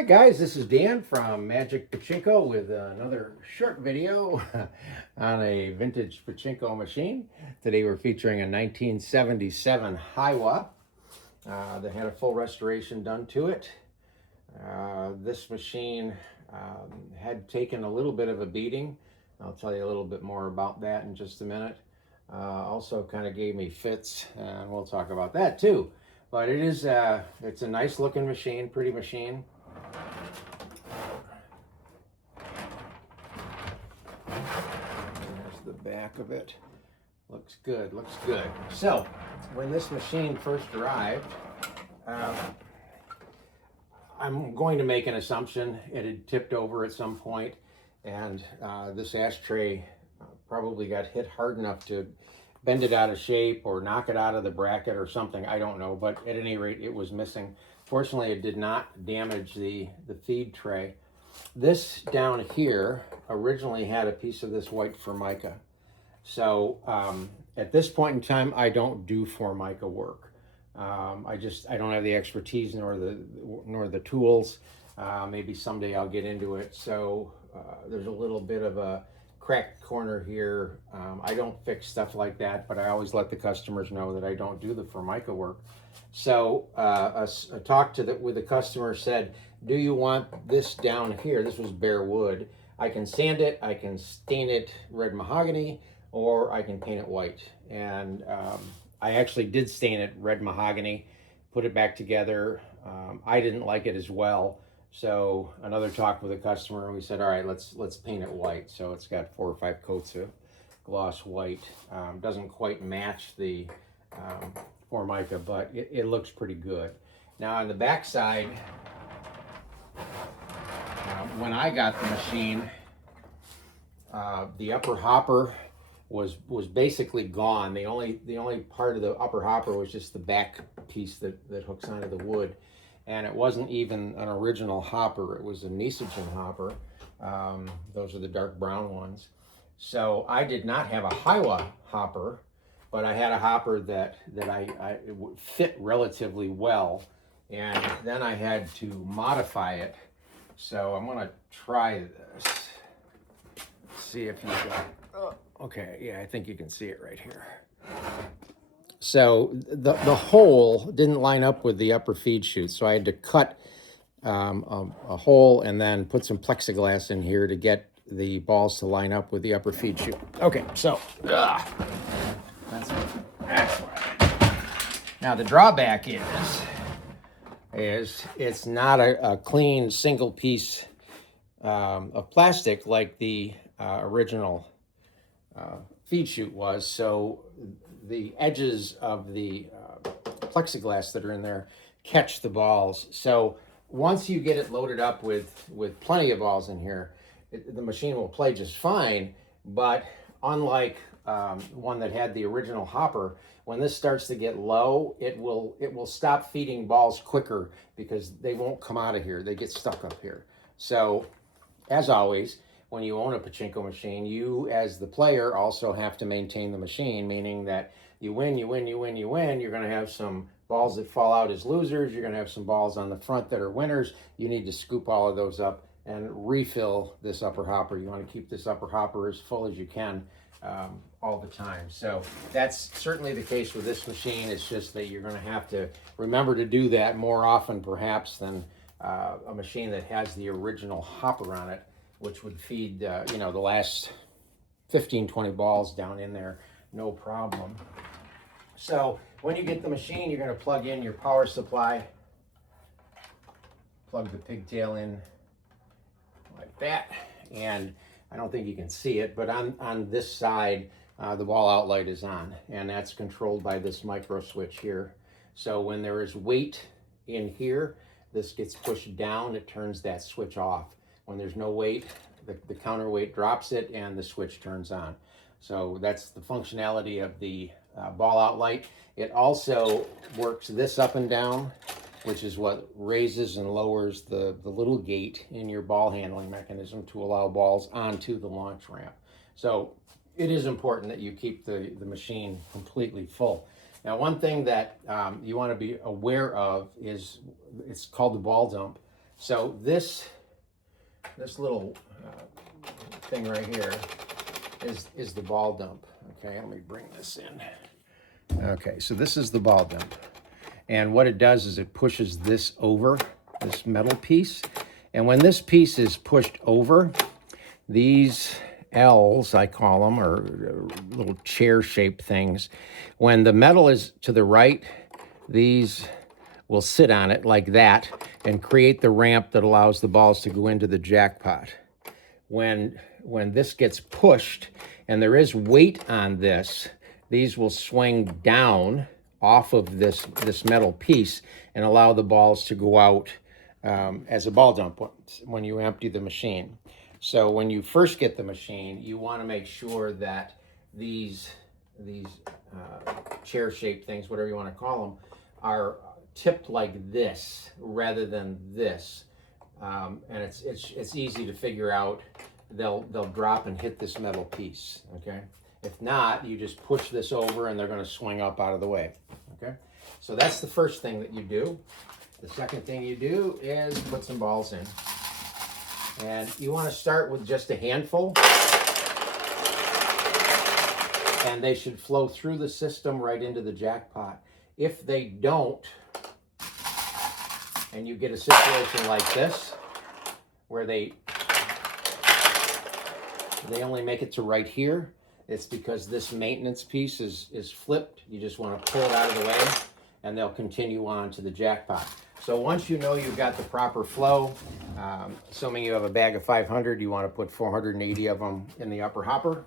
Hi guys, this is Dan from Magic Pachinko with another short video on a vintage Pachinko machine. Today we're featuring a 1977 Heiwa that had a full restoration done to it. This machine had taken a little bit of a beating. I'll tell you a little bit more about that in just a minute. Also kind of gave me fits, and we'll talk about that too. But it's a nice looking machine, pretty machine. There's the back of it. Looks good, looks good. So, when this machine first arrived, I'm going to make an assumption. It had tipped over at some point, and this ashtray probably got hit hard enough to bend it out of shape or knock it out of the bracket or something. I don't know, but at any rate, it was missing. Fortunately, it did not damage the feed tray. This down here originally had a piece of this white Formica. So at this point in time, I don't do Formica work. I don't have the expertise nor the tools. Maybe someday I'll get into it. So there's a little bit of a cracked corner here. I don't fix stuff like that, but I always let the customers know that I don't do the Formica work. So a talk with the customer said, do you want this down here? This was bare wood. I can sand it, I can stain it red mahogany, or I can paint it white. And I actually did stain it red mahogany, put it back together. I didn't like it as well. So another talk with a customer, and we said, all right, let's paint it white. So it's got 4 or 5 coats of gloss white. Doesn't quite match the Formica, but it looks pretty good. Now on the back side, when I got the machine, the upper hopper was basically gone. The only part of the upper hopper was just the back piece that hooks onto the wood, and it wasn't even an original hopper. It was a Nisogen hopper. Those are the dark brown ones. So I did not have a Heiwa hopper, but I had a hopper that it would fit relatively well, and then I had to modify it. So I'm gonna try this. See if you got. Okay, yeah, I think you can see it right here. So the hole didn't line up with the upper feed chute, so I had to cut a hole and then put some plexiglass in here to get the balls to line up with the upper feed chute. Okay, so that's right. Now the drawback is it's not a clean single piece of plastic like the original feed chute was. So the edges of the plexiglass that are in there catch the balls. So once you get it loaded up with plenty of balls in here, the machine will play just fine. But unlike one that had the original hopper, when this starts to get low, it will stop feeding balls quicker because they won't come out of here. They get stuck up here. So as always, when you own a Pachinko machine, you as the player also have to maintain the machine, meaning that you win, you're going to have some balls that fall out as losers, you're going to have some balls on the front that are winners. You need to scoop all of those up and refill this upper hopper. You want to keep this upper hopper as full as you can all the time. So that's certainly the case with this machine. It's just that you're going to have to remember to do that more often perhaps than a machine that has the original hopper on it, which would feed the last 15-20 balls down in there, no problem. So when you get the machine, you're going to plug in your power supply, plug the pigtail in like that, and I don't think you can see it, but on this side, the ball outlet is on, and that's controlled by this micro switch here. So when there is weight in here, this gets pushed down, it turns that switch off. When there's no weight, the counterweight drops it and the switch turns on. So that's the functionality of the ball outlet. It also works this up and down, which is what raises and lowers the little gate in your ball handling mechanism to allow balls onto the launch ramp. So it is important that you keep the machine completely full. Now, one thing that you want to be aware of is it's called the ball dump. So this little thing right here is the ball dump. Okay, let me bring this in. Okay, so this is the ball dump. And what it does is it pushes this over, this metal piece. And when this piece is pushed over, these L's, I call them, or little chair-shaped things, when the metal is to the right, these will sit on it like that and create the ramp that allows the balls to go into the jackpot. When this gets pushed and there is weight on this, these will swing down off of this metal piece and allow the balls to go out as a ball dump when you empty the machine. So when you first get the machine, you want to make sure that these chair-shaped things, whatever you want to call them, are tipped like this rather than this. And it's easy to figure out. They'll drop and hit this metal piece. Okay. If not, you just push this over and they're going to swing up out of the way. Okay. So that's the first thing that you do. The second thing you do is put some balls in. And you want to start with just a handful. And they should flow through the system right into the jackpot. If they don't, and you get a situation like this, where they only make it to right here, it's because this maintenance piece is flipped. You just want to pull it out of the way, and they'll continue on to the jackpot. So once you know you've got the proper flow, assuming you have a bag of 500, you want to put 480 of them in the upper hopper.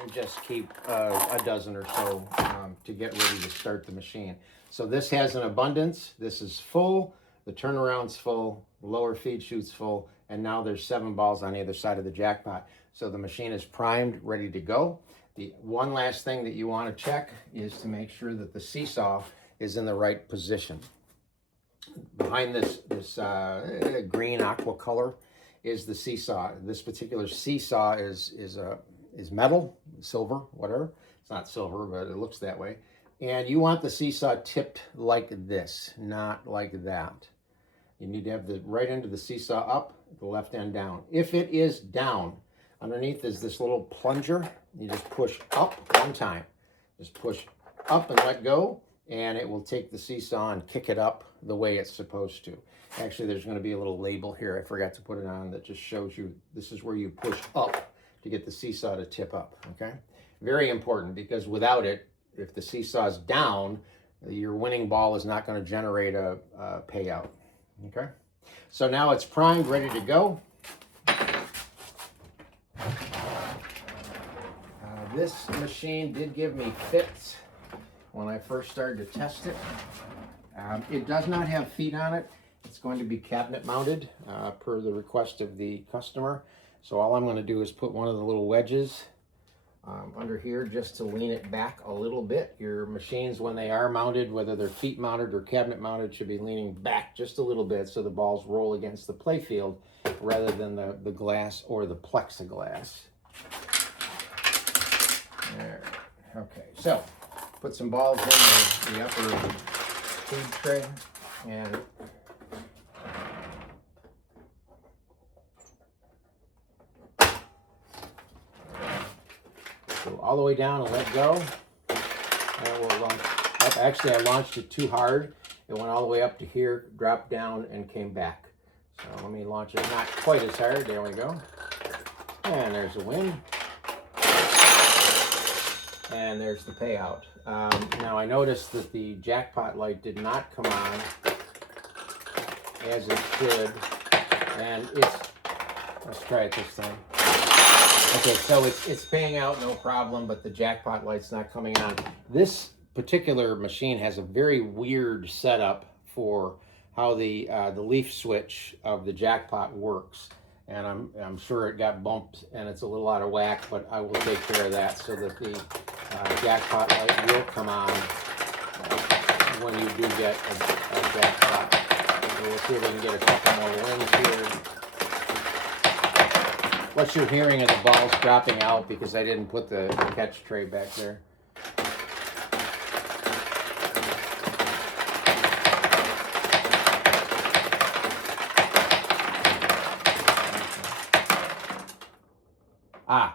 And just keep a dozen or so to get ready to start the machine. So this has an abundance. This is full. The turnaround's full. The lower feed chute's full. And now there's 7 balls on either side of the jackpot. So the machine is primed, ready to go. The one last thing that you want to check is to make sure that the seesaw is in the right position. Behind this green aqua color is the seesaw. This particular seesaw is metal, silver, whatever. It's not silver, but it looks that way. And you want the seesaw tipped like this, not like that. You need to have the right end of the seesaw up, the left end down. If it is down, underneath is this little plunger. You just push up one time. Just push up and let go, and it will take the seesaw and kick it up the way it's supposed to. Actually, there's going to be a little label here. I forgot to put it on that just shows you this is where you push up to get the seesaw to tip up, okay? Very important, because without it, if the seesaw's down, your winning ball is not going to generate a payout, okay? So now it's primed, ready to go. This machine did give me fits when I first started to test it. It does not have feet on it. It's going to be cabinet mounted per the request of the customer. So all I'm going to do is put one of the little wedges under here just to lean it back a little bit. Your machines, when they are mounted, whether they're feet mounted or cabinet mounted, should be leaning back just a little bit so the balls roll against the play field rather than the glass or the plexiglass. There. Okay, so put some balls in the upper feed tray and go all the way down and let go. And we'll launch up. Actually, I launched it too hard. It went all the way up to here, dropped down, and came back. So let me launch it not quite as hard. There we go. And there's a win. And there's the payout. Now I noticed that the jackpot light did not come on as it should. And let's try it this time. Okay, so it's paying out no problem, but the jackpot light's not coming on. This particular machine has a very weird setup for how the leaf switch of the jackpot works. And I'm sure it got bumped and it's a little out of whack, but I will take care of that so that the jackpot light will come on when you do get a jackpot. So we'll see if we can get a couple more wins here. What you're hearing are the balls dropping out because I didn't put the catch tray back there.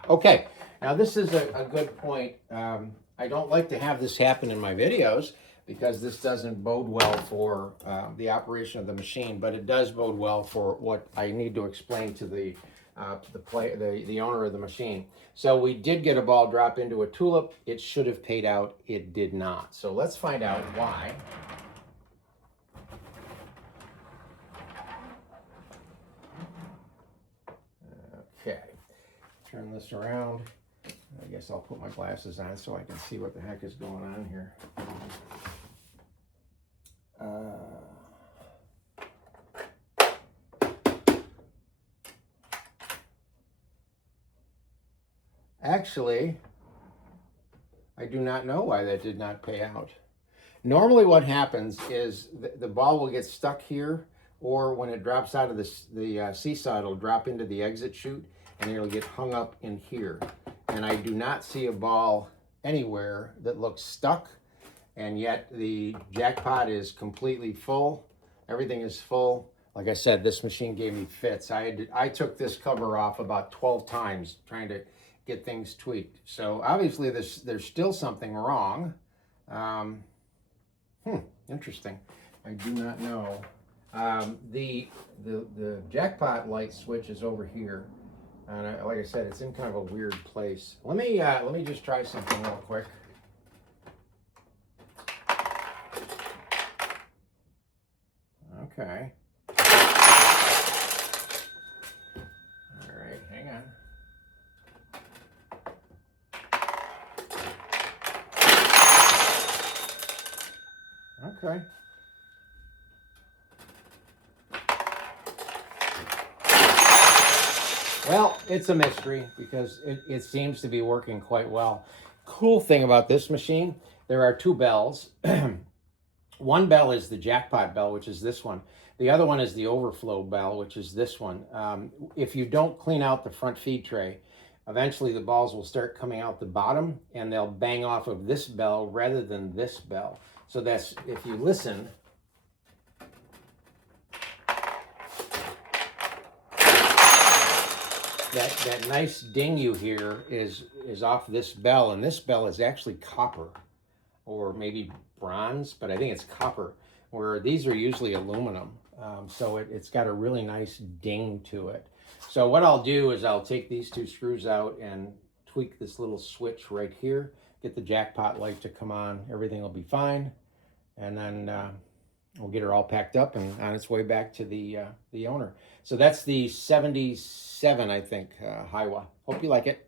Okay, now this is a good point. I don't like to have this happen in my videos because this doesn't bode well for the operation of the machine, but it does bode well for what I need to explain to the owner of the machine. So we did get a ball drop into a tulip. It should have paid out. It did not. So let's find out why. Okay, turn this around. I guess I'll put my glasses on so I can see what the heck is going on here. Actually, I do not know why that did not pay out. Normally what happens is the ball will get stuck here, or when it drops out of the seesaw, it'll drop into the exit chute and it'll get hung up in here. And I do not see a ball anywhere that looks stuck, and yet the jackpot is completely full. Everything is full. Like I said, this machine gave me fits. I took this cover off about 12 times trying to get things tweaked. So obviously there's still something wrong. Interesting. I do not know. The jackpot light switch is over here. And like I said, it's in kind of a weird place. Let me just try something real quick. Okay. All right, hang on. Okay. Well, it's a mystery because it seems to be working quite well. Cool thing about this machine, there are two bells. One bell is the jackpot bell, which is this one. The other one is the overflow bell, which is this one. If you don't clean out the front feed tray, eventually the balls will start coming out the bottom and they'll bang off of this bell rather than this bell. So that's, if you listen, that nice ding you hear is off this bell, and this bell is actually copper or maybe bronze, but I think it's copper, where these are usually aluminum. So it's got a really nice ding to it. So what I'll do is I'll take these two screws out and tweak this little switch right here, get the jackpot light to come on, everything will be fine, and then we'll get her all packed up and on its way back to the owner. So that's the 77, I think, Heiwa. Hope you like it.